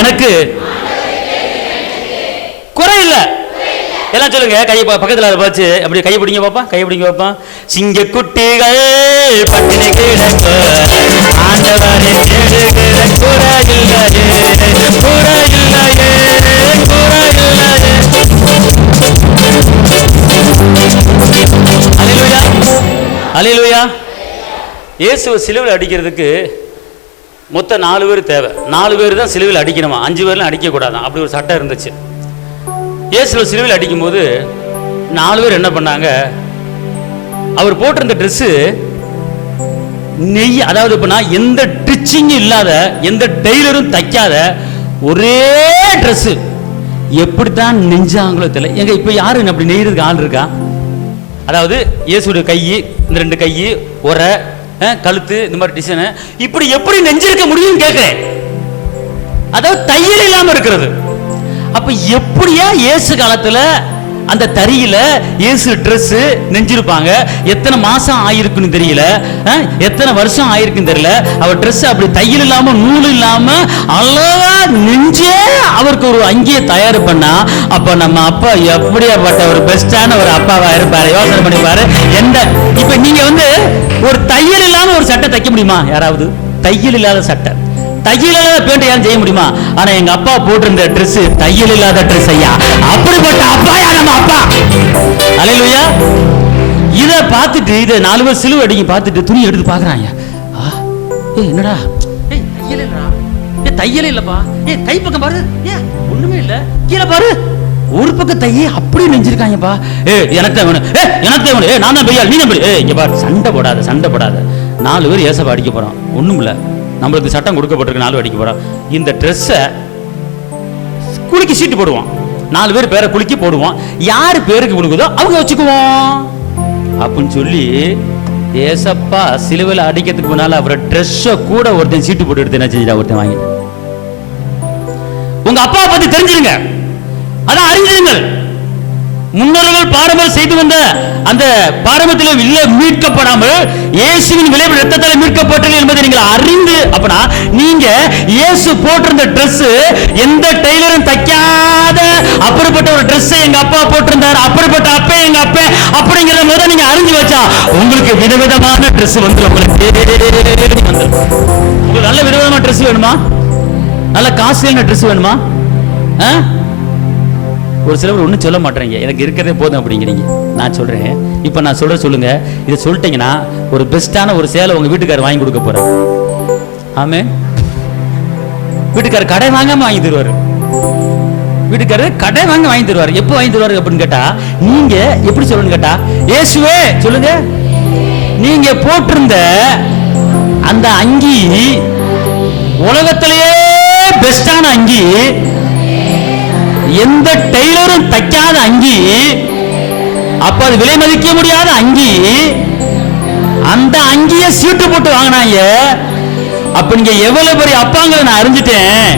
எனக்கு குறை இல்ல. எல்லாம் சொல்லுங்க. கை பக்கத்துல அதை வச்சு அப்படி கை பிடிங்க பாப்பா, கை பிடிங்க பாப்பா. சிங்க குட்டிகள் பட்டினி கிடக்க ஆண்டவரே தேடுகிற குறையில்லையே, குறையில்லையே, குறையில்லையே. அல்லேலூயா, அல்லேலூயா. இயேசுவை சிலுவையில் அடிக்கிறதுக்கு மொத்தம் 4 பேர் தேவை. 4 பேர் தான் சிலுவையில் அடிக்கணுமா, 5 பேர்லாம் அடிக்கக்கூடாதான். அப்படி ஒரு சட்டம் இருந்துச்சு. இயேசுவை சிலுவையில் அடிக்கும் போது 4 பேர் என்ன பண்ணாங்க, அவர் போட்டிருந்த ட்ரெஸ்ஸு நெய், அதாவது இப்ப நான் எந்த டிச்சிங்கும் இல்லாத, எந்த டெய்லரும் தைக்காத ஒரே ட்ரெஸ்ஸு. எப்படித்தான் நெஞ்சாங்களோ தெரியல. எங்க இப்ப யாரு அப்படி நெய்யறதுக்கு ஆள் இருக்கா? அதாவது இயேசுடைய கை, இந்த 2 கை, ஒரை, கழுத்து, இந்த மாதிரி டிசைன் இப்படி எப்படி நெஞ்சிருக்க முடியும் கேட்கிறேன். அதாவது தையல் இல்லாம இருக்கிறது. அப்ப எப்படியா இயேசு காலத்துல அந்த தறியில இயேசு ட்ரெஸ் நெஞ்சிருப்பாங்க? எத்தனை மாசம் ஆயிருக்குன்னு தெரியல, எத்தனை வருஷம் ஆயிருக்குன்னு தெரியல. அவர் ட்ரெஸ் அப்படி தையல் இல்லாம நூல் இல்லாம அழகா நெஞ்சே அவருக்கு ஒரு அங்கேயே தயார் பண்ணா, அப்ப நம்ம அப்பா எப்படியாப்பட்ட ஒரு பெஸ்டான ஒரு அப்பாவா இருப்பாரு. யோசனை பண்ணி பாரு. எந்த இப்ப நீங்க ஒரு தையல் இல்லாம ஒரு சட்டை தைக்க முடியுமா? யாராவது தையல் இல்லாத சட்டை, தையல் இல்லாத பேண்ட் யாரும் செய்ய முடியுமா? ஆனா எங்க அப்பா போட்டிருந்த ட்ரெஸ் தையல் இல்லாத ட்ரெஸ் ஐயா. அப்படிப்பட்ட அப்பாயா நம்ம அப்பா. அல்லேலூயா. இத பார்த்துட்டு, இத 4 பேர் சிலுவை அடிக்க பார்த்துட்டு துணி எடுத்து பாக்குறாங்க. என்னடா தையல் இல்லடா, தையல் இல்லப்பா, கை பக்கம் பாரு, ஒண்ணுமே இல்ல, கீழே பாரு, ஒரு பக்கம் தையே அப்படியே நெஞ்சிருக்காங்கப்பா. எனக்கு தான் வேணும், எனக்கு தான் வேணும், நான் தான் பெய்யால், நீ தான் பெய்ய. இங்க பாரு, சண்டை போடாத, சண்டை போடாத. 4 பேர் ஏசப்பா அடிக்க போறோம். ஒண்ணும் இல்ல, நம்மளுக்கு சட்டம் கொடுக்கப்பட்டிருக்கு, 4 அடிக்க போறோம். இந்த ட்ரெஸ்ஸை குலுக்கி சீட்டு போடுவோம். 4 பேர் பேரை குலுக்கி போடுவோம். யாரு பேருக்கு கொடுக்குதோ அவங்க வச்சுக்குவோம் அப்படின்னு சொல்லி ஏசப்பா சிலுவையில் அடிக்கிறதுக்கு முன்னால அவரை ட்ரெஸ்ஸை கூட ஒருத்தன் சீட்டு போட்டு எடுத்து என்ன செஞ்சா, ஒருத்தன் வாங்கி. உங்க அப்பாவை பத்தி தெரிஞ்சிருங்க, அதான் அறிஞ்சிருங்கள். முன்னோர்கள் பாரம்பரியம் செய்து வந்த அந்த பாரம்பரியத்தில் இல்ல மீட்கப்படாமல் இயேசுவின் விலை ரத்தத்தால் மீட்கப்பட்டது என்பதை நீங்கள் அறிந்து, அப்பனா நீங்க இயேசு போட்டிருந்த Dress எந்த டெய்லரும் தைக்காத அப்படிப்பட்ட ஒரு Dress எங்க அப்பா போட்டிருந்தார், அப்படிப்பட்ட அப்பா எங்க அப்பா அப்படிங்கறத முதல்ல நீங்க அறிஞ்சு வச்சா உங்களுக்கு விதவிதமான Dress வந்துரும். உங்களுக்கு நல்ல விதவிதமான Dress வேணுமா? நல்ல காஸ்ட்லியான Dress வேணுமா? ஒரு சிலர் ஒன்றும் சொல்ல மாட்டேறீங்க, எனக்கு இருக்கிறதே போதும் அப்படிங்கிறீங்க. நான் சொல்றேன், இப்போ நான் சொல்லுங்க, இதை சொல்லிட்டீங்கன்னா ஒரு பெஸ்டான ஒரு சேலை உங்க வீட்டுக்காரர் வாங்கி கொடுக்க போறாரு. ஆமே, வீட்டுக்காரர் கடை வாங்காம வாங்கி தருவாரு. வீட்டுக்காரர் கடை வாங்கி தருவாரு. எப்போ வாங்கி தருவாரு அப்படின்னு கேட்டா, நீங்க எப்படி சொல்லணும்னு கேட்டா, இயேசுவே சொல்லுங்க, நீங்க போட்டிருந்த அந்த அங்கி உலகத்திலேயே பெஸ்டான அங்கி, எந்த டெய்லரும் தைக்காத அங்கி, அப்ப அது விலை மதிக்க முடியாத அங்கி, அந்த அங்கிய சீட்டு போட்டு வாங்கினாங்க. அப்ப நீங்க எவ்வளவு பெரிய அப்பாங்க நான் அறிஞ்சிட்டேன்.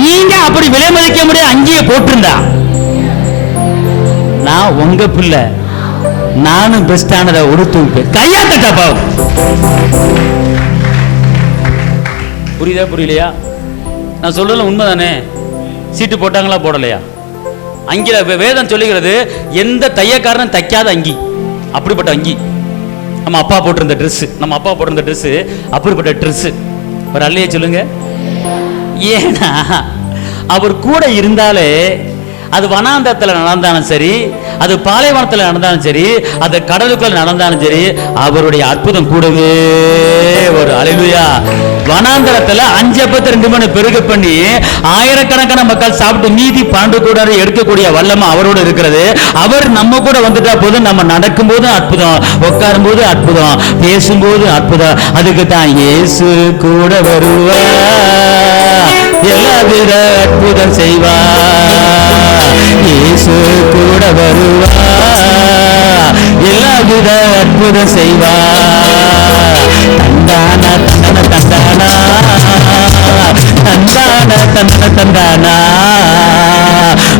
நீங்க அப்படி விலை மதிக்க முடியாத அங்கிய போட்டிருந்தா நான் உங்க பிள்ளை, நானும் பெஸ்டானதை உடுத்து கையாட்டப்பா. புரியுதா புரியலையா? நான் சொல்றதுல உண்மைதானே? சீட்டு போட்டாங்களா போடலையா? அங்கில வேதம் சொல்லுகிறது, எந்த தையக்காரனும் தைக்காத அங்கி, அப்படிப்பட்ட அங்கி நம்ம அப்பா போட்டிருந்த Dress, நம்ம அப்பா போட்டிருந்த Dress அப்படிப்பட்ட Dress. ஒரு அல்லையே சொல்லுங்க. ஏன்னா அவர் கூட இருந்தாலே, அது வனாந்தரத்தில் நடந்தாலும் சரி, அது பாலைவனத்தில் நடந்தாலும் சரி, அது கடலுக்குள்ள நடந்தாலும் சரி, அவருடைய அற்புதம் கூடவே ஒரு அல்லேலூயா. வனாந்தரத்தில் 5 மணி பெருக பண்ணி ஆயிரக்கணக்கான மக்கள் சாப்பிட்டு மீதி 12 கூட எடுக்கக்கூடிய வல்லமை அவரோடு இருக்கிறது. அவர் நம்ம கூட வந்துட்டா போதும், நம்ம நடக்கும் போது அற்புதம், உட்காரும் போது அற்புதம், பேசும்போது அற்புதம். அதுக்கு தான் இயேசு கூட வருவார். எல்லாவித அற்புதம் செய்வா. இயேசு கூட வருவா, எல்லாவித அற்புதம் செய்வா. தந்தானா தந்தன தந்தானா, தந்தான தந்தன தந்தானா.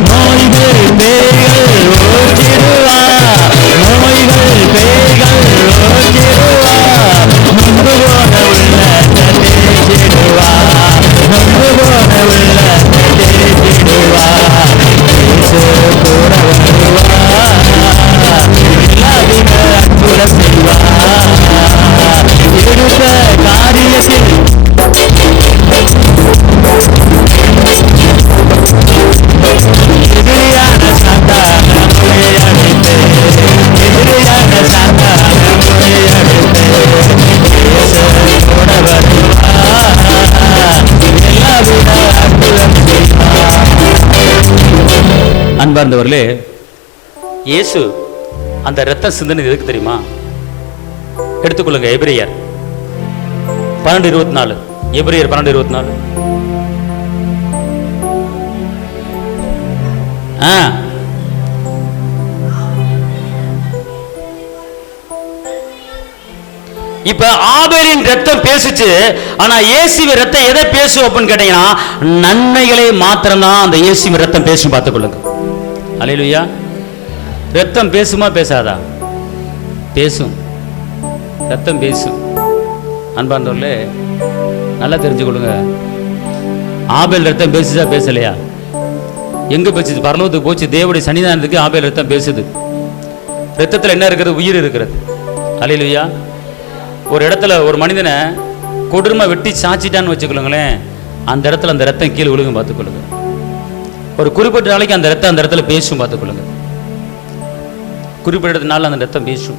நோய்கள் பேய்கள் ஓட்டிடுவா, நோய்கள் பேய்கள் ஓட்டிடுவா. முன்பு போன உள்ளத்தை தேற்றிடுவா, முன்பு போன உள்ளத்தை தேற்றிடுவா. இயேசு கூட வருவா, எல்லாவித அற்புதம் செய்வா. எடுத்த காரியத்தில் எதிரியான சாத்தான முறையடித்து, எதிரியான சாத்தான முறையடித்து. இயேசு கூட வருவா, எல்லாவித அற்புதம் செய்வா. அன்பார்ந்தவர்களே, இயேசு அந்த இரத்தம் சிந்தனை எதுக்கு தெரியுமா? எடுத்துக்கொள்ளுங்க, எபிரேயர் 12:24. எபிரேயர் 12:24. இப்ப ஆபேலின் ரத்தம் பேசுச்சு, ஆனா இயேசுவின் ரத்தம் எதை பேசும் அப்படின்னு கேட்டீங்கன்னா, நன்மைகளை மாத்திரம்தான் அந்த இயேசுவின் ரத்தம் பேசும். பார்த்துக்கொள்ளுங்க. அல்லேலூயா. ரத்தம் பேசுமா பேசாதா? பேசும். ரத்தம் பேசும். அன்பார்ந்தவர்களே, நல்லா தெரிஞ்சுக்கொள்ளுங்க. ஆபேல் ரத்தம் பேசுச்சா பேசலையா? எங்க பேசுச்சு? பரலோகத்துக்கு போச்சு. தேவனுடைய சன்னிதானத்துக்கு ஆபேல் ரத்தம் பேசுது. ரத்தத்தில் என்ன இருக்கிறது? உயிர் இருக்கிறது. அல்லேலூயா. ஒரு இடத்துல ஒரு மனிதனை கொடூரமா வெட்டி சாச்சிட்டான்னு வச்சுக்கொள்ளுங்களேன், அந்த இடத்துல அந்த ரத்தம் கீழே விழுகும். பார்த்துக்கொள்ளுங்க. ஒரு குறிப்பிட்ட நாளைக்கு அந்த ரத்தம் அந்த இடத்துல பேசும். பார்த்துக்கொள்ளுங்க. குறிப்பிட்ட நாள் அந்த ரத்தம் பேசும்.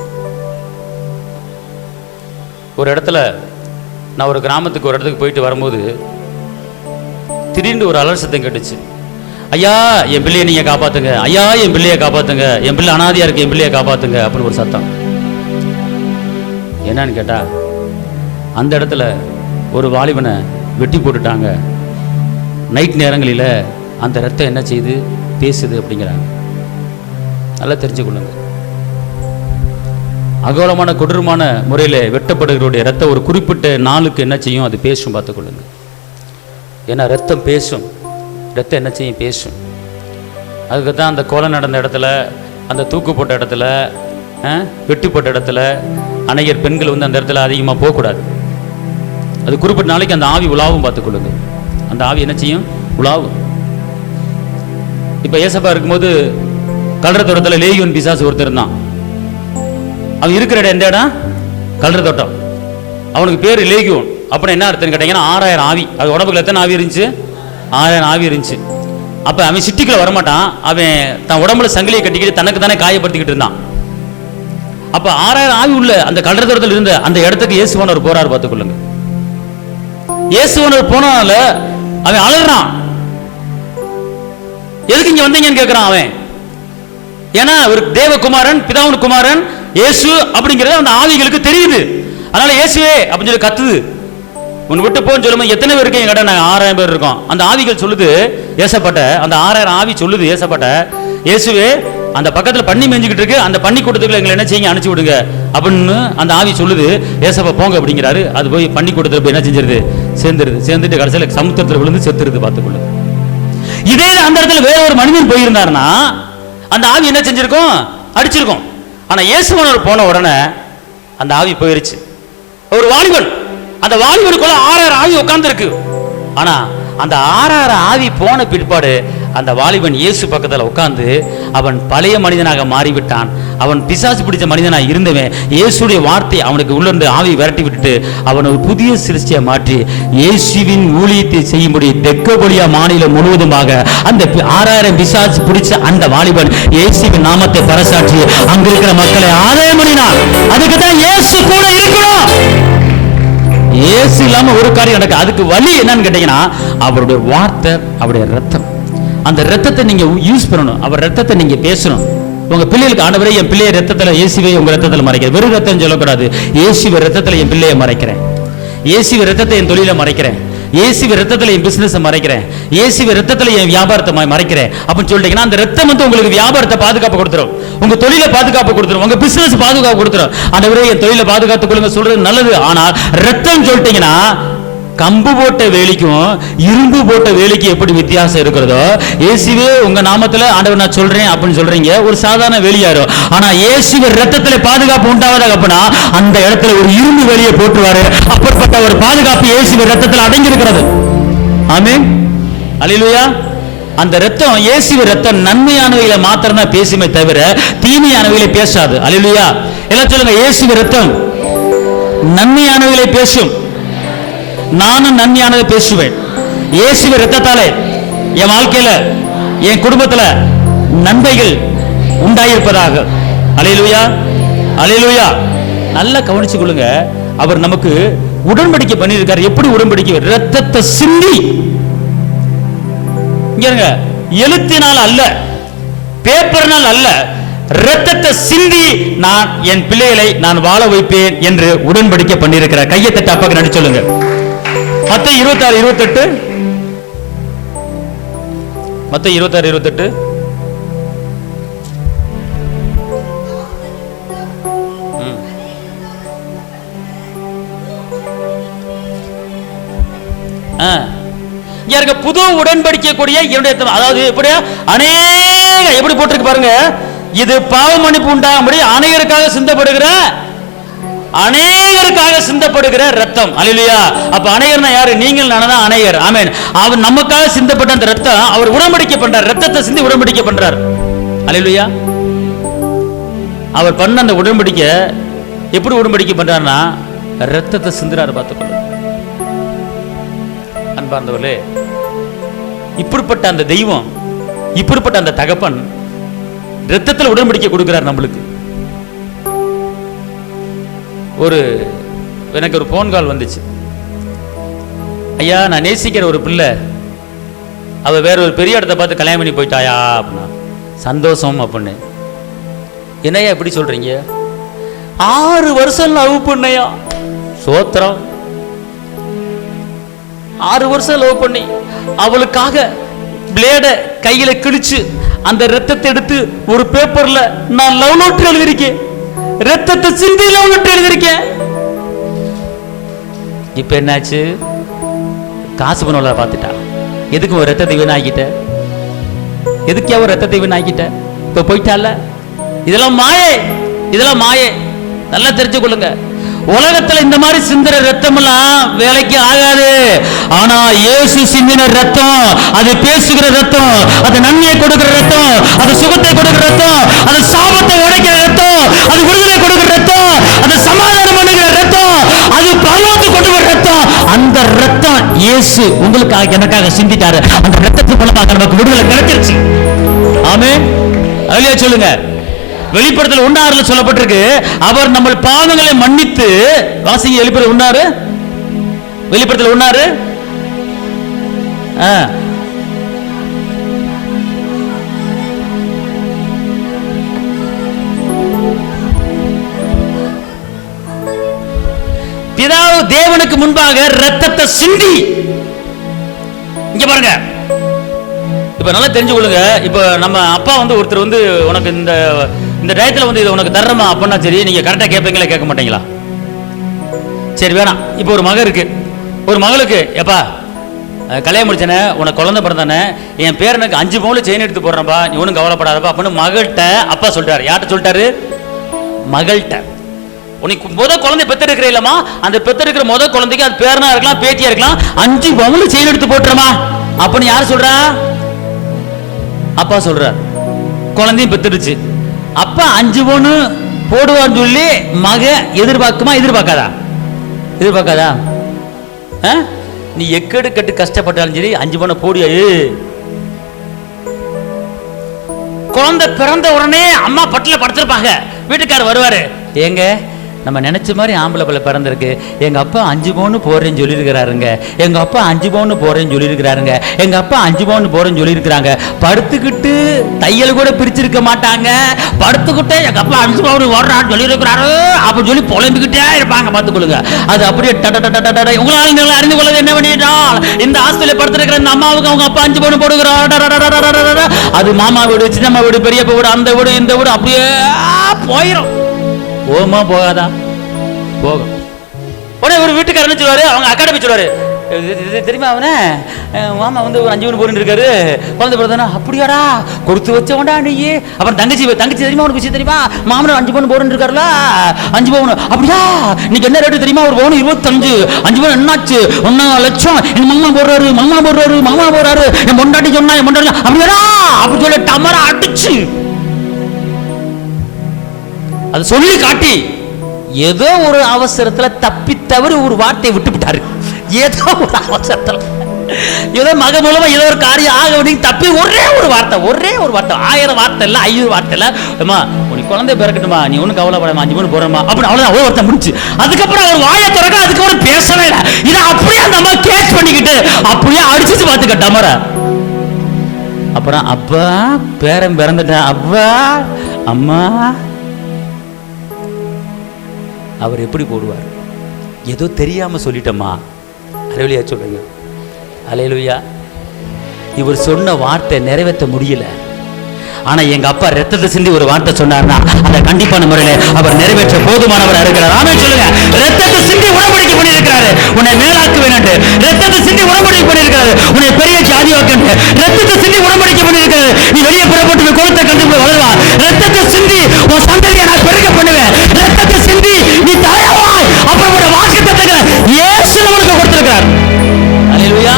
ஒரு இடத்துல நான் ஒரு கிராமத்துக்கு ஒரு இடத்துக்கு போயிட்டு வரும்போது திடீர்னு ஒரு அலர் சத்தம் கேட்டுச்சு. ஐயா, என் பிள்ளையை நீங்க காப்பாத்துங்க, ஐயா என் பிள்ளையை காப்பாத்துங்க, என் பிள்ளை அனாதையா இருக்கு, என் பிள்ளையை காப்பாத்துங்க அப்படின்னு ஒரு சத்தம். என்னன்னு கேட்டா, அந்த இடத்துல ஒரு வாலிபனை வெட்டி போட்டுட்டாங்க. நைட் நேரங்களில் அந்த ரத்தம் என்ன செய்யுது? பேசுது அப்படிங்கிறாங்க. நல்லா தெரிஞ்சுக்கொள்ளுங்க. அகோரமான கொடூரமான முறையில் வெட்டப்படுகிறவருடைய ரத்தம் ஒரு குறிப்பிட்ட நாளுக்கு என்ன செய்யும்? அது பேசும். பார்த்துக்கொள்ளுங்க. ஏன்னா ரத்தம் பேசும். ரத்தம் என்ன செய்யும்? பேசும். அதுக்கு தான் அந்த கொலை நடந்த இடத்துல, அந்த தூக்கு போட்ட இடத்துல, வெட்டி போட்ட இடத்துல அநேகர் பெண்கள் வந்து அந்த இடத்துல அதிகமாக போகக்கூடாது. அது குறிப்பிட்ட நாளைக்கு அந்த ஆவி உலாவும். பார்த்துக்கொள்ளுங்க. அந்த ஆவி என்ன செய்யும்? உலாவும். இப்போ ஏசப்பா இருக்கும்போது கல்ற தோட்டத்தில் லேகியோன் பிசாசு ஒருத்தர் இருந்தான். அவன் இருக்கிற இடம் எந்த இடம்? கல்ற தோட்டம். அவனுக்கு பேர் லேகியோன். அப்புறம் என்ன அர்த்தம் கேட்டீங்கன்னா, 6000 ஆவி. அது உடம்புல எத்தனை ஆவி இருந்துச்சு? 6000 ஆவி இருந்துச்சு. அப்போ அவன் சிட்டிக்குள்ள வரமாட்டான். அவன் தன் உடம்புல சங்கிலியை கட்டிக்கிட்டு தனக்கு தானே காயப்படுத்திக்கிட்டு இருந்தான். அப்போ 6000 ஆவி உள்ள அந்த கல்ற தோட்டத்தில் இருந்த அந்த இடத்துக்கு இயேசுவானவர் போறாரு. பார்த்துக்கொள்ளுங்க. இயேசுவானவர் போனால அவன் அலறான். எதுக்கு இங்க வந்தீங்கன்னு கேட்கிறான் அவன். ஏன்னா ஒரு தேவகுமாரன், பிதாவின் குமாரன் இயேசு அப்படிங்கிறது அந்த ஆவிகளுக்கு தெரியுது. அதனால இயேசுவே அப்படின்னு சொல்லி கத்துது. உன் விட்டு போன்னு சொல்லும்போது எத்தனை பேர் இருக்கீங்க கேட்டா, நாங்கள் 6000 பேர் இருக்கோம். அந்த ஆவிகள் சொல்லுது ஏசப்பட்ட, அந்த 6000 ஆவி சொல்லுது ஏசப்பட்ட, இயேசுவே அந்த பக்கத்தில் பண்ணி மேய்ஞ்சிக்கிட்டு இருக்கு, அந்த பண்ணி கூட்டத்துக்குள்ள எங்களை என்ன செய்யுங்க? அனுப்பிச்சு விடுங்க அப்படின்னு அந்த ஆவி சொல்லுது. ஏசப்பா போங்க அப்படிங்கிறாரு. அது போய் பண்ணி கூட்டத்தில் போய் என்ன செஞ்சிருது? சேர்ந்துட்டு கடைசியில் சமுத்திரத்தில் விழுந்து செத்துருது. பார்த்துக்கொள்ளு. இதே அந்த இடத்துல வேற ஒரு மனிதன் போயிருந்தாருன்னா அந்த ஆவி என்ன செஞ்சிருக்கும்? அடிச்சிருக்கும். ஆனா இயேசுவானவர் போன உடனே அந்த ஆவி போயிருச்சு. ஒரு வாலிபன், அந்த வாலிபனுக்குள்ள 6000 ஆவி உட்கார்ந்து இருக்கு. ஆனா அந்த 6000 ஆவி போன பிற்பாடு அந்த வாலிபன் இயேசு பக்கத்தில் உட்கார்ந்து அவன் பழைய மனிதனாக மாறிவிட்டான். அவன் பிசாசு பிடிச்ச மனிதனாக இருந்தவன் இயேசுடைய வார்த்தை அவனுக்கு உள்ளிருந்து ஆவி விரட்டி விட்டுட்டு அவன் ஒரு புதிய சிருஷ்டியை மாற்றி இயேசுவின் ஊழியத்தை செய்யும்படி தெக்கபொலியா மாநிலம் முழுவதுமாக அந்த 6000 பிசாசு பிடிச்ச அந்த வாலிபன் இயேசுவின் நாமத்தை பறைசாற்றி அங்க இருக்கிற மக்களை ஆதாயம் பண்ணினான். அதுக்கு தான் இயேசு கூட இருக்கணும். இயேசு இல்லாம ஒரு காரியம் நடக்க. அதுக்கு வழி என்னன்னு கேட்டீங்கன்னா, அவருடைய வார்த்தை, அவருடைய ரத்தம். அந்த ரத்தத்தை நீங்க யூஸ் பண்ணணும். அவர் ரத்தத்தை நீங்க பேசணும். உங்க பிள்ளைகளுக்கு, ஆண்டவரே என் பிள்ளைய ரத்தத்துல இயேசுவை உங்க ரத்தத்துல மறைக்கிறேன். வெறும் ரத்தம் சொல்லக்கூடாது. இயேசுவை ரத்தத்துல என் பிள்ளையை மறைக்கிறேன், இயேசுவை ரத்தத்தை என் தொழில மறைக்கிறேன், இயேசுவின் இரத்தத்துல என் பிசினஸ் மறைக்கிறேன், இயேசுவின் இரத்தத்துல என் வியாபாரத்தை மறைக்கிறேன் அப்படின்னு சொல்லிட்டீங்கன்னா அந்த இரத்தம் வந்து உங்களுக்கு வியாபாரத்தை பாதுகாப்பு கொடுத்துரும், உங்க தொழிலை பாதுகாப்பு கொடுத்துரும், உங்க பிசினஸ் பாதுகாப்பு கொடுத்துரும். ஆண்டவரே என் தொழிலை பாதுகாத்துக் கொள்ளுங்க சொல்றது நல்லது. ஆனால் இரத்தம் சொல்லிட்டீங்கன்னா கம்பு போட்ட வேலிக்கும் இரும்பு போட்ட வேலிக்கு எப்படி வித்தியாசம் இருக்கிறதோ, இயேசுவே உங்க நாமத்துல ஆண்டவர் நான் சொல்றேன் அப்படின்னு சொல்றீங்க, ஒரு சாதாரண வேலியாரோ. ஆனா இயேசுவின் இரத்தத்துல பாதுகாப்பு உண்டாவதாக அப்படின்னா அந்த இடத்துல ஒரு இரும்பு வேலியை போட்டுவாரு. அப்படிப்பட்ட ஒரு பாதுகாப்பு இயேசுவின் இரத்தத்துல அடங்கி இருக்கிறது. ஆமென், அல்லேலூயா. அந்த இரத்தம், இயேசுவின் இரத்தம் நன்மையானவைகளை மாத்திரம் தான் பேசுமே தவிர தீமையானவைகளை பேசாது. அல்லேலூயா. எல்லாம் சொல்லுங்க, இயேசுவின் இரத்தம் நன்மையானவைகளை பேசும். நானும் நன்மையானதை பேசுவேன். இயேசுவின் இரத்தத்தாலே என் வாழ்க்கையில என் குடும்பத்துல நன்மைகள் உண்டாயிருப்பதாக. அல்லேலூயா, அல்லேலூயா. நல்லா கவனிச்சு கொள்ளுங்க. அவர் நமக்கு உடன்படிக்கை பண்ணியிருக்கார். எப்படி உடன்படிக்கை? இரத்தத்தை சிந்தி. எழுத்தினால் அல்ல, பேப்பர்னால் அல்ல, இரத்தத்தை சிந்தி நான் என் பிள்ளைகளை நான் வாழ வைப்பேன் என்று உடன்படிக்கை பண்ணியிருக்கிறார். கையை தட்டி அப்பாக்கு நன்றி சொல்லுங்க. மத்தேயு 26:28, மத்தேயு 26:28. புது உடன்படிக்கை கூடிய என்னுடைய, அதாவது எப்படி அநேக எப்படி போட்டிருக்கு பாருங்க, இது பாவ மன்னிப்பு உண்டாகும்படி அநேகருக்காக சிந்தப்படுகிற ரத்தம். அல்லேலூயா. அப்ப அநேகர்னா யாரு? நீங்கள் நானே தான் அநேகர். ஆமென். அவர் நமக்காக சிந்தப்பட்ட அந்த ரத்தம் அவர் உடன்படிக்கை பண்றார். ரத்தத்தை சிந்தி உடன்படிக்கை பண்றார். அல்லேலூயா. அவர் பண்ண அந்த உடன்படிக்கை எப்படி உடன்படிக்கை பண்றாருன்னா ரத்தத்தை சிந்துறாரு. பார்த்துக்கொள்ள அன்பார்ந்தவர்களே, இப்படிப்பட்ட அந்த தெய்வம், இப்படிப்பட்ட அந்த தகப்பன் ரத்தத்தில் உடன்படிக்கை கொடுக்கிறார் நம்மளுக்கு. எனக்கு ஒரு போன் கால் வந்துச்சு. ஐயா, நான் நேசிக்கிற ஒரு பிள்ளை, அவ வேற ஒரு பெரிய இடத்தை பார்த்து கல்யாணம் பண்ணி போயிட்டாயா அப்படின்னா. சந்தோஷம் அப்படின்னு. என்னையா எப்படி சொல்றீங்க? 6 வருஷம் லவ் பண்ணையா. சோத்திரம். 6 வருஷம் லவ் பண்ணி அவளுக்காக பிளேட கையில கிழிச்சு அந்த ரத்தத்தை எடுத்து ஒரு பேப்பர்ல நான் லவ் லெட்டர் எழுதிருக்கேன். ரத்தத்தை சிந்தி லவ் லெட்டர் எழுதிருக்கேன். இப்ப என்னாச்சு? காசு பண்ணல பார்த்துட்டா. எதுக்கு ஒரு ரத்தத்தை வீணாக்கிட்ட? எதுக்கு ஒரு ரத்தத்தை வீணாக்கிட்ட? இப்ப போயிட்டால. இதெல்லாம் மாயே, இதெல்லாம் மாயே. நல்லா தெரிஞ்சு கொள்ளுங்க. உலகத்துல இந்த மாதிரி சிந்துற ரத்தம் எல்லாம் வேலைக்கு ஆகாது. ஆனா இயேசு சிந்தின ரத்தம், அது பேசுகிற ரத்தம், அது நன்மையை கொடுக்கிற ரத்தம், அது சுகத்தை கொடுக்கிற ரத்தம், அது சாபத்தை உடைக்கிற ரத்தம், அது விடுதலை கொடுக்கிற ரத்தம், அது சமாதானம் பண்ணுகிற ரத்தம், அது பரலோகத்துக்கு கொண்டு வர ரத்தம். அந்த ரத்தம் இயேசு உங்களுக்காக எனக்காக சிந்திட்டாரு. அந்த ரத்தத்தின் மூலமாக நமக்கு விடுதலை கிடைச்சிருச்சு. ஆமென். அல்லேலூயா சொல்லுங்க. வெளிப்படுத்தல் 1:6 சொல்லப்பட்டிருக்கு, அவர் நம்ம பாவங்களை மன்னித்து, வாசிங்க வெளிப்படுத்தல் 1:6, வெளிப்படுத்தல் 1:6. பிதாவு தேவனுக்கு முன்பாக ரத்தத்தை சிந்தி. இங்க பாருங்க, இப்ப நல்லா தெரிஞ்சு கொள்ளுங்க. இப்ப நம்ம அப்பா வந்து ஒருத்தர் வந்து உனக்கு இந்த டயத்துல வந்து இது உனக்கு தர்றமா அப்படின்னா சரி, நீங்க கரெக்டா கேட்பீங்களா கேட்க மாட்டீங்களா? சரி வேணாம். இப்போ ஒரு மக இருக்கு, ஒரு மகளுக்கு எப்பா கல்யாணம் முடிச்சனே, உனக்கு குழந்தை பிறந்தானே, என் பேரனுக்கு 5 பவுன் செயின் எடுத்து போடுறப்பா, நீ ஒன்றும் கவலைப்படாதப்பா அப்படின்னு மகள்கிட்ட அப்பா சொல்லிட்டாரு. யார்கிட்ட சொல்லிட்டாரு? மகள்கிட்ட. உனக்கு குழந்தை பெத்தெடுக்கிற இல்லமா, அந்த பெத்தெடுக்கிற குழந்தைக்கு அது பேரனா இருக்கலாம், பேத்தியா இருக்கலாம், 5 பவுன் செயின் எடுத்து போட்டுறமா அப்படின்னு யார் சொல்றா? அப்பா சொல்றார். குழந்தையும் பெத்துடுச்சு. அப்பா 5 பவுன் போடுவான்னு சொல்லி மக எதிர்பார்க்குமா? எதிர்பார்க்காதா? எதிர்பார்க்காதா? நீ எக்கடு கட்டு கஷ்டப்பட்டாலும் சரி 5 பவுன் போடியா. குழந்தை பிறந்த உடனே அம்மா பட்டில படுத்திருப்பாங்க. வீட்டுக்காரர் வருவாரு, ஏங்க நம்ம நினைச்ச மாதிரி ஆம்பளை பிள்ளை பிறந்திருக்கு. எங்க அப்பா 5 பவுன் போறேன்னு சொல்லியிருக்கிறாருங்க, எங்க அப்பா 5 பவுன் போறேன்னு சொல்லியிருக்கிறாருங்க, எங்க அப்பா 5 பவுன் போறேன்னு சொல்லியிருக்கிறாங்க. படுத்துக்கிட்டு தையல் கூட பிரிச்சிருக்க மாட்டாங்க. படுத்துக்கிட்டே எங்க அப்பா 5 பவுன் ஓடுறான்னு சொல்லியிருக்கிறாரு அப்படின்னு சொல்லி புலம்பிக்கிட்டே இருப்பாங்க. பார்த்துக்கொள்ளுங்க. அது அப்படியே உங்களால் நீங்கள் அறிந்து கொள்வது என்ன பண்ணிட்டால், இந்த ஹாஸ்பிட்டல் படுத்திருக்கிற இந்த அம்மாவுக்கு அவங்க அப்பா 5 பவுன் போடுகிறார். அது மாமா வீடு, சின்னம்மா வீடு, பெரியப்பா வீடு, அந்த வீடு இந்த வீடு அப்படியே போயிடும். போமா போகாதா? போகும். உடனே ஒரு வீட்டுக்காரன்னு சொல்லுவாரு, அவங்க அக்காட போய் சொல்லுவாரு, தெரியுமா அவனே மாமா வந்து ஒரு 5 பவுன் போட்டு இருக்காரு, குழந்தை பிறந்தானா? அப்படியாடா, கொடுத்து வச்சவன்டா நீ. அப்புறம் தங்கச்சி தெரியுமா, உனக்கு விஷயம் தெரியுமா, மாமன் 5 பவுன் போட்டு இருக்காருல, 5 பவுன். அப்படியா, இன்னைக்கு என்ன ரேட்டு தெரியுமா, ஒரு பவுன் 25. 5 பவுன் என்னாச்சு, 1 லட்சம். என் மாமா போடுறாரு, என் பொண்டாட்டி சொன்னா, என் பொண்டாட்டி அப்படியாடா அப்படி சொல்லி டமரா அடிச்சு அது சொல்லி காட்டி ஏதோ ஒரு அவசரத்துல தப்பி தவறி ஒரு வார்த்தையை விட்டுவிட்டாரு. ஏதோ ஒரு அவசரத்துல ஏதோ மக மூலமா ஏதோ ஒரு காரியம் ஆக அப்படின்னு தப்பி ஒரே ஒரு வார்த்தை 1000 வார்த்தை இல்ல, 500 வார்த்தை இல்ல, அம்மா உனக்கு குழந்தை பிறக்கட்டுமா, நீ ஒன்னும் கவலைப்படாம 5 பவுன் போறமா அப்படின்னு அவ்வளவுதான். ஒரு வார்த்தை முடிச்சு. அதுக்கப்புறம் அவர் வாயை திறக்க அதுக்கப்புறம் பேசவே இல்லை. இதை அப்படியே அந்த அம்மா கேட்ச் பண்ணிக்கிட்டு அப்படியே அடிச்சு பார்த்துக்க டமர. அப்புறம் அப்பா பேரன் பிறந்துட்டேன், அப்பா அம்மா. அவர் எப்படி போடுவார்? ஏதோ தெரியாம சொல்லிட்டோமா? அல்லேலூயா சொல்லுங்க. அல்லேலூயா. இவர் சொன்ன வார்த்தை நிறைவேற்ற முடியல. ஆனா எங்க அப்பா ரத்தத்தை சிந்தி ஒரு வார்த்தை சொன்னார்னா அதை கண்டிப்பான முறையில அவர் நிறைவேற்ற போதுமானவராக இருக்கிறார். ஆமென் சொல்லுங்க. ரத்தத்தை சிந்தி உடன்படிக்கை பண்ணியிருக்கிறாரு, உன்னை மேலாக்குவேன் என்று. ரத்தத்தை சிந்தி உடன்படிக்கை பண்ணியிருக்கிறாரு, உன்னை பெரிய ஜாதியாக்குவேன். ரத்தத்தை சிந்தி உடன்படிக்கை பண்ணியிருக்கிறாரு, நீ வெளியே புறப்பட்டு குளத்தை கண்டு வளருவா. ரத்தத்தை சிந்தி உன் சந்ததியை நான் பெருக பண்ணுவேன். ரத்தத்தை சிந்தி நீ தயவாய் அப்புறம் ஒரு வாக்குத்தத்தங்களை இயேசு நமக்கு கொடுத்திருக்கிறார். அல்லேலூயா,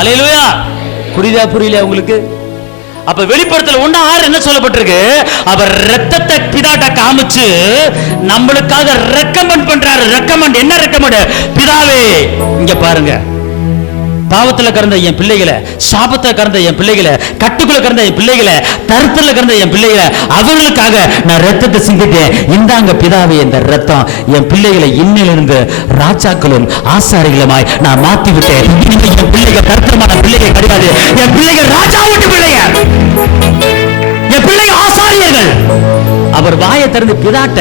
அல்லேலூயா. புரியல உங்களுக்கு? அப்ப வெளிப்படுத்தல் 1:6 என்ன சொல்லப்பட்டிருக்கு? அவர் ரத்தத்தை பிதாட்ட காமிச்சு நம்மளுக்காக ரெக்கமெண்ட் பண்றாரு. ரெக்கமெண்ட் என்ன ரெக்கமெண்ட்? பிதாவே இங்க பாருங்க, பாவத்துல கறந்த என் பிள்ளைகளை, சாபத்துல கறந்த என் பிள்ளைகளை, கட்டுக்குள்ள கறந்த என் பிள்ளைகளை, தருத்தல கறந்த என் பிள்ளைகளை, அவர்களுக்காக நான் ரத்தத்தை சிந்திட்டேன். இந்தாங்க பிதாவே, இந்த ரத்தம் என் பிள்ளைகளை இன்னிலிருந்து ராஜாக்களும் ஆசாரிகளுமாய் நான் மாத்தி விட்டேன். என் பிள்ளைகள் தருத்தமான பிள்ளைகள் கிடையாது, என் பிள்ளைகள் ராஜா வீட்டு பிள்ளைகள், என் பிள்ளைகள் ஆசாரியர்கள். அவர் வாயை திறந்து பிதாட்ட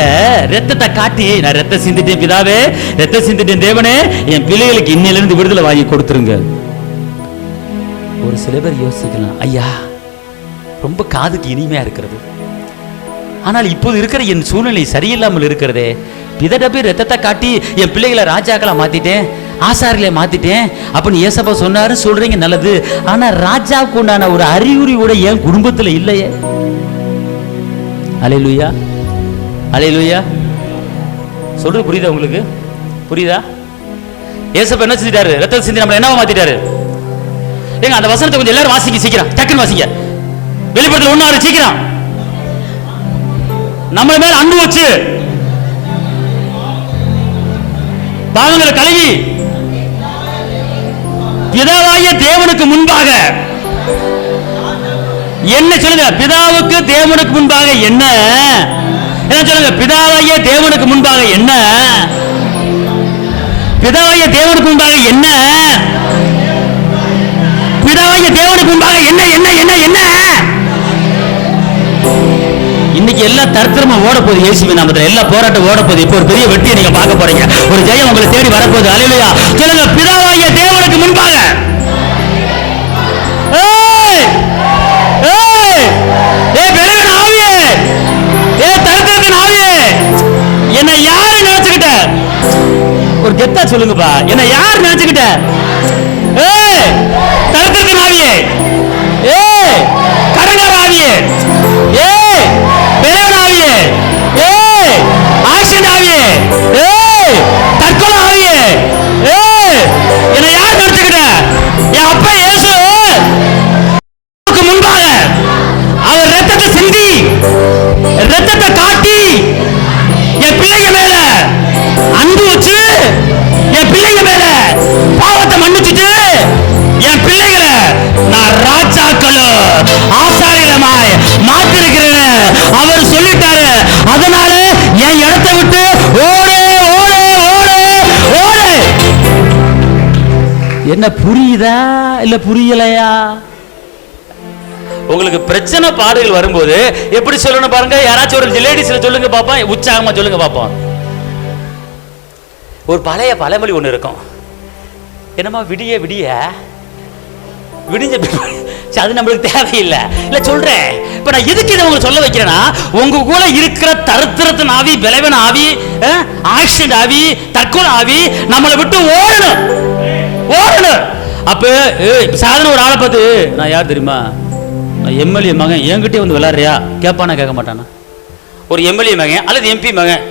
ரத்தத்தை காட்டி, நான் ரத்தம் சிந்திட்டேன் பிதாவே, ரத்தம் சிந்திட்டேன் தேவனே, என் பிள்ளைகளுக்கு இன்னிலிருந்து விடுதலை வாங்கி கொடுத்துருங்க. ஒரு சில பேர் யோசிக்கலாம், ஐயா ரொம்ப காதுக்கு இனிமையா இருக்கிறது, ஆனால் இப்போது இருக்கிற என் சூழ்நிலை சரியில்லாமல் இருக்கிறதே. பிதாட்ட போய் ரத்தத்தை காட்டி என் பிள்ளைகளை ராஜாக்களா மாத்திட்டேன், ஆசாரிகளை மாத்திட்டேன் அப்படின்னு ஏசப்பா சொன்னாரு சொல்றீங்க, நல்லது. ஆனா ராஜாவுக்கு உண்டான ஒரு அறிகுறியோட என் குடும்பத்துல இல்லையே. அல்லேலூயா, அல்லேலூயா. சொல்றது புரியுதா உங்களுக்கு? புரியுதா? ஏசப்பா என்ன செஞ்சிட்டாரு? ரத்தத்தை சிந்தி நம்மள என்னவா மாத்திட்டாரு? ஏங்க அந்த வசனத்தை கொஞ்சம் எல்லாரும் வாசிங்க, சீக்கிரம் டக்குன்னு வாசிங்க. வெளிப்படுத்தல் 1:6 சீக்கிரம். நம்ம மேல அன்பு வச்சு பாவங்களை கழுவி பிதாவாகிய தேவனுக்கு முன்பாக என்ன சொல்லுங்க? பிதாவுக்கு தேவனுக்கு முன்பாக என்ன சொல்லுங்க? பிதாவாகிய தேவனுக்கு முன்பாக என்ன? பிதாவாகிய தேவனுக்கு முன்பாக என்ன? பிதாவாகிய தேவனுக்கு முன்பாக என்ன என்ன என்ன என்ன? இன்னைக்கு எல்லா தர்த்தரமா ஓட போகுது. இயேசுவின் நாமத்தில் எல்லா போராட்டம் ஓட போகுது. இப்போ ஒரு பெரிய வெற்றியை நீங்க பார்க்க போறீங்க. ஒரு ஜெயம் உங்களை தேடி வரப்போகுது. அல்லேலூயா சொல்லுங்க. பிதாவாகிய தேவனுக்கு முன்பாக என்ன யாரு நினைச்சுக்கிட்ட? ஒரு கெத்தா சொல்லுங்கப்பா, என்ன யாரு நினைச்சுக்கிட்ட? தரத்திற்கு நாவியே, கடங்கார ஆவியே, பெரியவன் ஆவியே, ஆக்சிடென்ட் ஆவியே, தற்கொலை ஆவியே, என்ன யாரு நினைச்சுக்கிட்ட? என் அப்பா இயேசு முன்பாக அவர் ரத்தத்தை சிந்தி ரத்தத்தை காட்டி என் பிள்ளைங்க மேல அன்பு வச்சு என் பிள்ளைங்க மேல பாவத்தை மன்னிச்சுட்டு என் பிள்ளைகளை நான் ராஜாக்களும் ஆசாரியமாய் மாத்திருக்கிறேன் அவர் சொல்லிட்டாரு. அதனால என் இடத்தை விட்டு என்ன புரியுதா இல்ல புரியலையா? உங்களுக்கு பிரச்சனை பாடுகள் வரும்போது எப்படி சொல்லணும் பாருங்க. யாராச்சும் ஒரு லேடிஸ்ல சொல்லுங்க பாப்போம், உற்சாகமா சொல்லுங்க பாப்போம். ஒரு பழைய பழமொழி ஒண்ணு இருக்கும், என்னமா விடிய விடிய விடிஞ்ச அது நம்மளுக்கு தேவையில்லை. இல்ல சொல்றேன், இப்ப நான் எதுக்கு இதை உங்களுக்கு சொல்ல வைக்கிறேன்னா, உங்க கூட இருக்கிற தருத்திரத்தின் ஆவி, விளைவன ஆவி, ஆக்சிடென்ட் ஆவி, தற்கொலை ஆவி நம்மளை விட்டு ஓடணும் ஓடணும். அப்ப சாதாரண ஒரு ஆளை பார்த்து, நான் யார் தெரியுமா, நான் எம்எல்ஏ மகன், என்கிட்டே வந்து விளையாடுறியா கேட்பானா கேட்க மாட்டானா? ஒரு எம்எல்ஏ மகன் அல்லது எம்பி மகன்,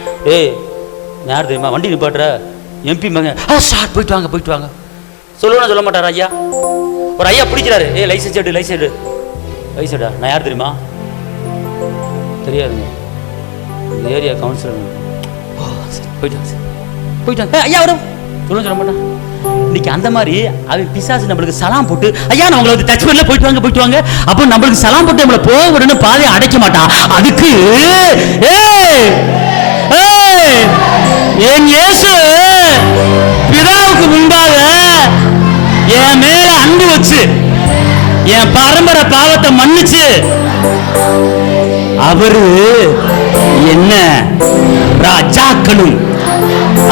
யார் தெரியுமா, வண்டி நிப்பாட்டுற எம்பி மகன், சார் போயிட்டு வாங்க போயிட்டு வாங்க சொல்லுவோம்னா சொல்ல மாட்டாரா? ஐயா ஒரு ஐயா பிடிக்கிறாரு, லைசன்ஸ் எடு லைசன்ஸ் எடு. லைசன்ஸா? நான் யார் தெரியுமா? தெரியாதுங்க, இந்த ஏரியா கவுன்சிலர். போயிட்டு வாங்க போயிட்டு வாங்க ஐயா வரும் சொல்ல மாட்டான். இன்னைக்கு அந்த மாதிரி அவன் பிசாசு நம்மளுக்கு சலாம் போட்டு, ஐயா நான் உங்களை வந்து டச் பண்ணல, போயிட்டு வாங்க போயிட்டு வாங்க, அப்போ நம்மளுக்கு சலாம் போட்டு நம்மளை போக விடணும், பாதையை அடைக்க மாட்டான். அதுக்கு என் இயேசு பிதாவுக்கு முன்பாக என் மேல அன்பு வச்சு என் பரம்பரை பாவத்தை மன்னிச்சு அவரு என்ன ராஜாக்களும்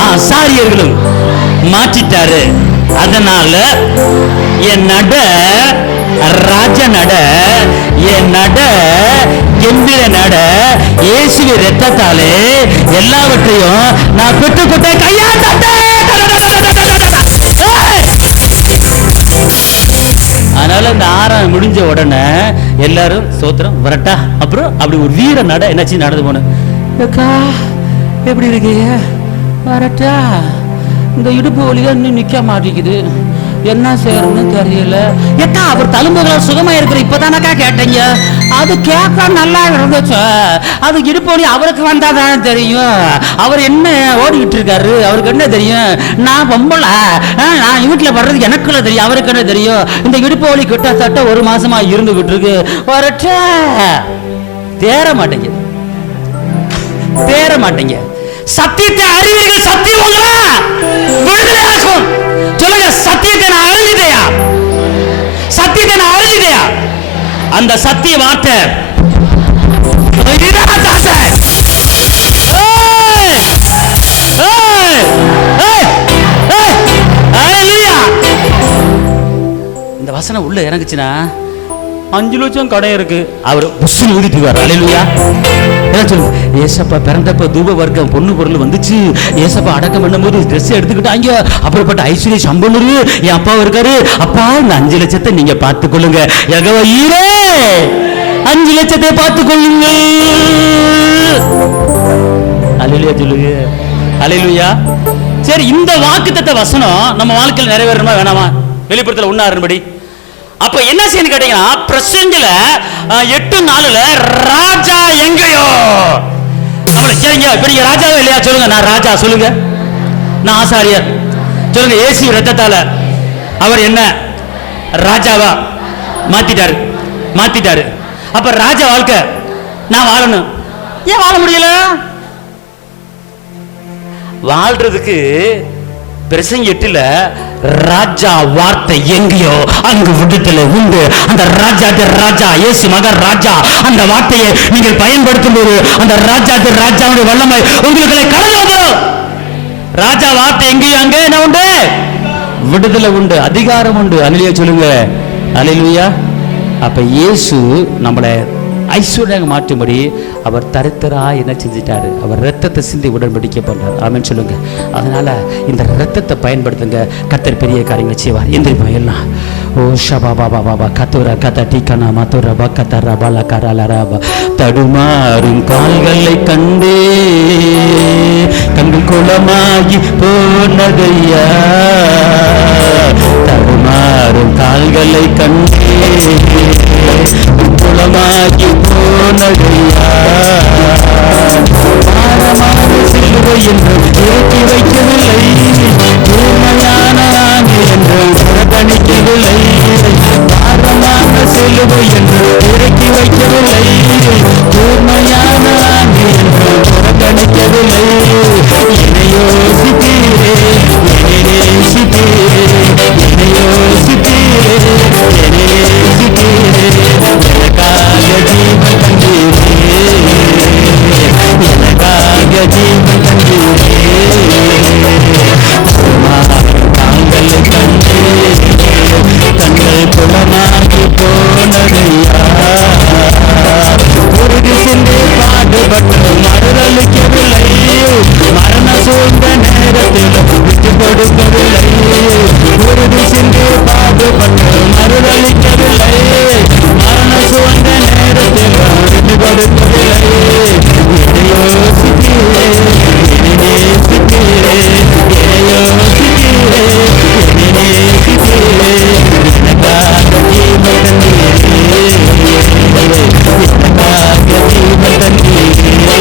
ஆசாரியர்களும் மாற்றிட்டாரு. அதனால என் நட ராஜ நட, என் நட கம்பீர நட, இயேசுவின் இரத்தத்தாலே எல்லாவற்றையும் நான் பெற்றுக்கொண்ட கையா தட்ட. அதனால இந்த ஆறாம் முடிஞ்ச உடனே எல்லாரும் சோத்திரம் வரட்டா, அப்புறம் அப்படி ஒரு வீர நட என்னாச்சு நடந்து போன, எப்படி இருக்கீங்க வரட்டா, இந்த இடுப்பு வலியா இன்னும் நிக்க மாட்டேங்குது, என்ன செய்யறதுன்னு தெரியல. ஏக்கா அவர் தழும்புகளா சுகமா இருக்கிற இப்பதானக்கா கேட்டீங்க, அது கேட்க நல்லா இருந்துச்சு, அது இடுப்பு வலி அவருக்கு வந்தாதான் தெரியும், அவர் என்ன ஓடிக்கிட்டு இருக்காரு அவருக்கு என்ன தெரியும், நான் பொம்பளை, நான் வீட்டுல வர்றது எனக்குள்ள தெரியும், அவருக்கு என்ன தெரியும். இந்த இடுப்பு வலி கிட்டத்தட்ட ஒரு மாசமா இருந்துகிட்டு இருக்கு, வரட்ட தேர மாட்டேங்க தேர மாட்டேங்க. சத்தியத்தை அறிவீர்கள், சத்தியம் உங்களை விடுதலையாக்கும். சொல்லுங்க, சத்தியத்தை நான் அறிஞ்சிட்டேயா, சத்தியத்தை நான் அறிஞ்சிட்டேயா. அந்த சத்திய வார்த்தை இந்த வசனம் உள்ள இறங்குச்சுன்னா 5 லட்சம் கடை இருக்கு, அவர் புஷ்னு ஊதிட்டுவார். அல்லேலூயா. என்ன சொல்லுங்க, ஏசப்பா பிறந்தப்ப தூப வர்க்கம் பொண்ணு பொருள் வந்துச்சு, ஏசப்பா அடக்கம் பண்ணும்போது ட்ரெஸ் எடுத்துக்கிட்டாங்க, அப்புறப்பட்ட ஐஸ்வர்ய சம்பளம் என் அப்பா இருக்காரு, அப்பா இந்த 5 லட்சத்தை நீங்க பார்த்துக்கொள்ளுங்க, யெகோவாயீரே 5 லட்சத்தை பார்த்துக்கொள்ளுங்க. அல்லேலூயா சொல்லுங்க, அல்லேலூயா. சரி, இந்த வாக்குத்தத்த வசனம் நம்ம வாழ்க்கையில் நிறைவேறணுமா வேணாமா? வெளிப்படுத்தல 1:6 அப்ப என்ன செய்யணும் கேட்டீங்கன்னா, பிரசங்கல 8:4 ராஜா எங்கேயோ நம்மளை கேளுங்க. இப்ப நீங்க ராஜாவே இல்லையா சொல்லுங்க, நான் ராஜா சொல்லுங்க, நான் ஆசாரியர் சொல்லுங்க. இயேசு இரத்தத்தால அவர் என்ன ராஜாவா மாத்திட்டாரு மாத்திட்டாரு. அப்ப ராஜா வாழ்க்கை நான் வாழணும். ஏன் வாழ முடியல? வாழ்றதுக்கு பிரசங்க 8 ராஜா வார்த்தை எங்கேயோ அங்கு விடுதலை உண்டு. அந்த ராஜா இயேசு மகன் ராஜா, அந்த வார்த்தையை நீங்கள் பயன்படுத்தும் போது அந்த ராஜாவுடைய வல்லமை உங்களுக்கு கடந்து வந்துடும். ராஜா வார்த்தை எங்கேயோ அங்கே என்ன உண்டு? விடுதலை உண்டு, அதிகாரம் உண்டு. அல்லேலூயா சொல்லுங்க, அல்லேலூயா. அப்ப இயேசு நம்மளை ஐஸ்வர்யாக மாற்றும்படி அவர் தரித்திராய் என்ன செஞ்சிட்டாரு? அவர் ரத்தத்தை சிந்தி உடன்படிக்கை பண்றார். ஆமென் சொல்லுங்க. அதனால இந்த ரத்தத்தை பயன்படுத்துங்க, கர்த்தர் பெரிய காரியங்களை செய்வார். எந்திரிப்பா எல்லாம். ஓ ஷபா பாபா பாபா கத்துர கத டீக்கனா மதுர பக்கத்தர பல கரலரபா. தடுமாறும் கால்களை கண்டே கண்கள் குளமாகி போனதையா, தடுமாறும் கால்களை கண்டே குளமாகி போனதையா, பாரமான சிலுவை என்று ஏற்றி வைக்கவில்லை, தூய்மையான என்று புறக்கணிக்கவில்லை, பாரமான சிலுவை என்று இறக்கி வைக்கவில்லை, தூய்மையான என்று புறக்கணிக்கவில்லை. என்னை யோசித்தீரே, என்னை நேசித்தீரே, என்னை பாடுபட்டு மறுதளிக்கவில்லை, மரண சூழ்ந்த நேரத்தில் விட்டு கொடுக்கவில்லை, உறுதி சிந்தி பாடுபட்டு மறுதளிக்கவில்லை, மரண சூழ்ந்த நேரத்தில் விட்டு கொடுக்கவில்லை. யோசித்தீரே, நேசித்தீரே, யோசித்தீரே, நேசித்தீரே, எனக்காக ஜீவன் தந்தீரே, எனக்காக ஜீவன் தந்தீரே.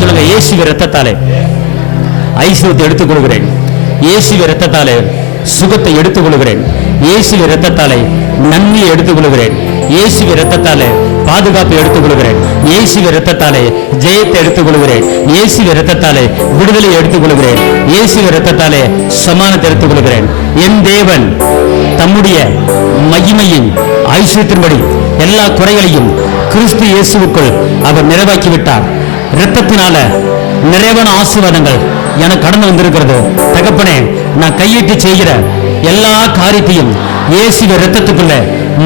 சொல்லுங்க, இயேசுவின் இரத்தத்தாலே ஐஸ்வர்யத்தை எடுத்துக் கொள்கிறேன், இயேசுவின் இரத்தத்தாலே சுகத்தை எடுத்துக் கொள்கிறேன், இயேசுவின் இரத்தத்தாலே நன்மையை எடுத்துக் கொள்கிறேன், இயேசுவின் இரத்தத்தாலே பாதுகாப்பை எடுத்துக் கொள்கிறேன், இயேசுவின் இரத்தத்தாலே ஜெயத்தை எடுத்துக் கொள்கிறேன், இயேசுவின் இரத்தத்தாலே விடுதலையை எடுத்துக் கொள்கிறேன், இயேசுவின் இரத்தத்தாலே சமானத்தை எடுத்துக் கொள்கிறேன். என் தேவன் தம்முடைய மகிமையின் ஐஸ்வர்யத்தின்படி எல்லா குறைகளையும் கிறிஸ்து இயேசுவுக்குள் அவர் நிறைவாக்கிவிட்டார். இரத்தத்தினால நிறைவான ஆசீர்வாதங்கள் எனக்கு கடந்து வந்திருக்கிறது. தகப்பனே, நான் கையிட்டு செய்கிற எல்லா காரியத்தையும் இயேசுவின் இரத்தத்துக்குள்ள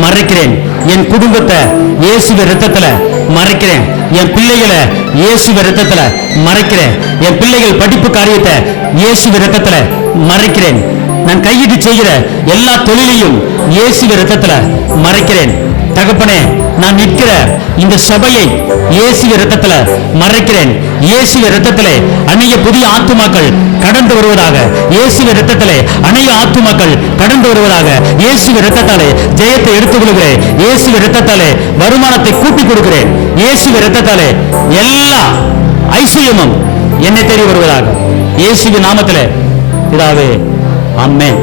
மறைக்கிறேன். என் குடும்பத்தை இயேசுவின் இரத்தத்துல மறைக்கிறேன், என் பிள்ளைகளை இயேசுவின் இரத்தத்துல மறைக்கிறேன், என் பிள்ளைகள் படிப்பு காரியத்தை இயேசுவின் இரத்தத்துல மறைக்கிறேன். நான் கையிட்டு செய்கிற எல்லா தொழிலையும் இயேசுவின் இரத்தத்துல மறைக்கிறேன். தகப்பனே, நான் நிற்கிற இந்த சபையை இயேசுவின் இரத்தத்துல மறைக்கிறேன். இயேசுவின் இரத்தத்திலே அநேக புதிய ஆத்துமாக்கள் கடந்து வருவதாக, இயேசுவின் இரத்தத்திலே அநேக ஆத்துமாக்கள் கடந்து வருவதாக, இயேசுவின் இரத்தத்தாலே ஜெயத்தை எடுத்துக் கொள்கிறேன், இயேசுவின் இரத்தத்தாலே வருமானத்தை கூட்டிக் கொடுக்கிறேன், இயேசுவின் இரத்தத்தாலே எல்லா ஐஸ்வர்யமும் என்னை தேடி வருவதாக, இயேசுவின் நாமத்திலே பிதாவே, ஆமென்.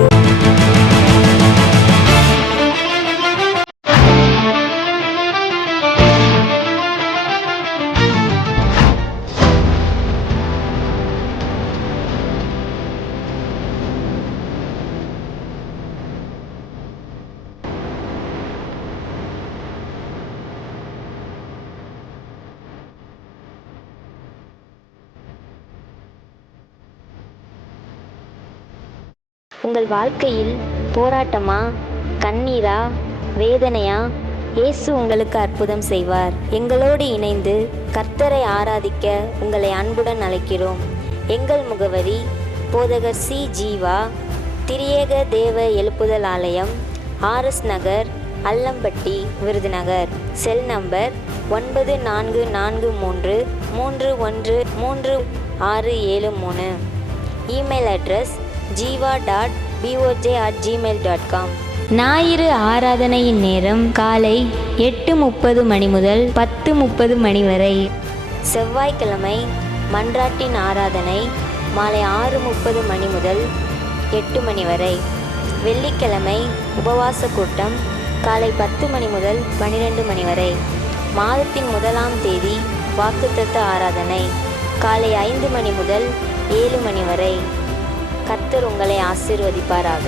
உங்கள் வாழ்க்கையில் போராட்டமா, கண்ணீரா, வேதனையா? இயேசு உங்களுக்கு அற்புதம் செய்வார். எங்களோடு இணைந்து கர்த்தரை ஆராதிக்க உங்களை அன்புடன் அழைக்கிறோம். எங்கள் முகவரி: போதகர் சி. ஜீவா, திரியேக தேவ எழுப்புதல் ஆலயம், RS Nagar, Allampatti, Virudhunagar. Cell number 9433313673. Email address jiva.boj@gmail.com. ஞாயிறு ஆராதனையின் நேரம் காலை 8:30 மணி முதல் 10:30 மணி வரை. செவ்வாய்க்கிழமை மன்றாட்டின் ஆராதனை மாலை 6:30 மணி முதல் 8 மணி வரை. வெள்ளிக்கிழமை உபவாச கூட்டம் காலை 10 மணி முதல் 12 மணி வரை. மாதத்தின் 1ஆம் தேதி வாக்குத்தத்த ஆராதனை காலை 5 மணி முதல் 7 மணி வரை. கர்த்தர் உங்களை ஆசீர்வதிப்பாராக.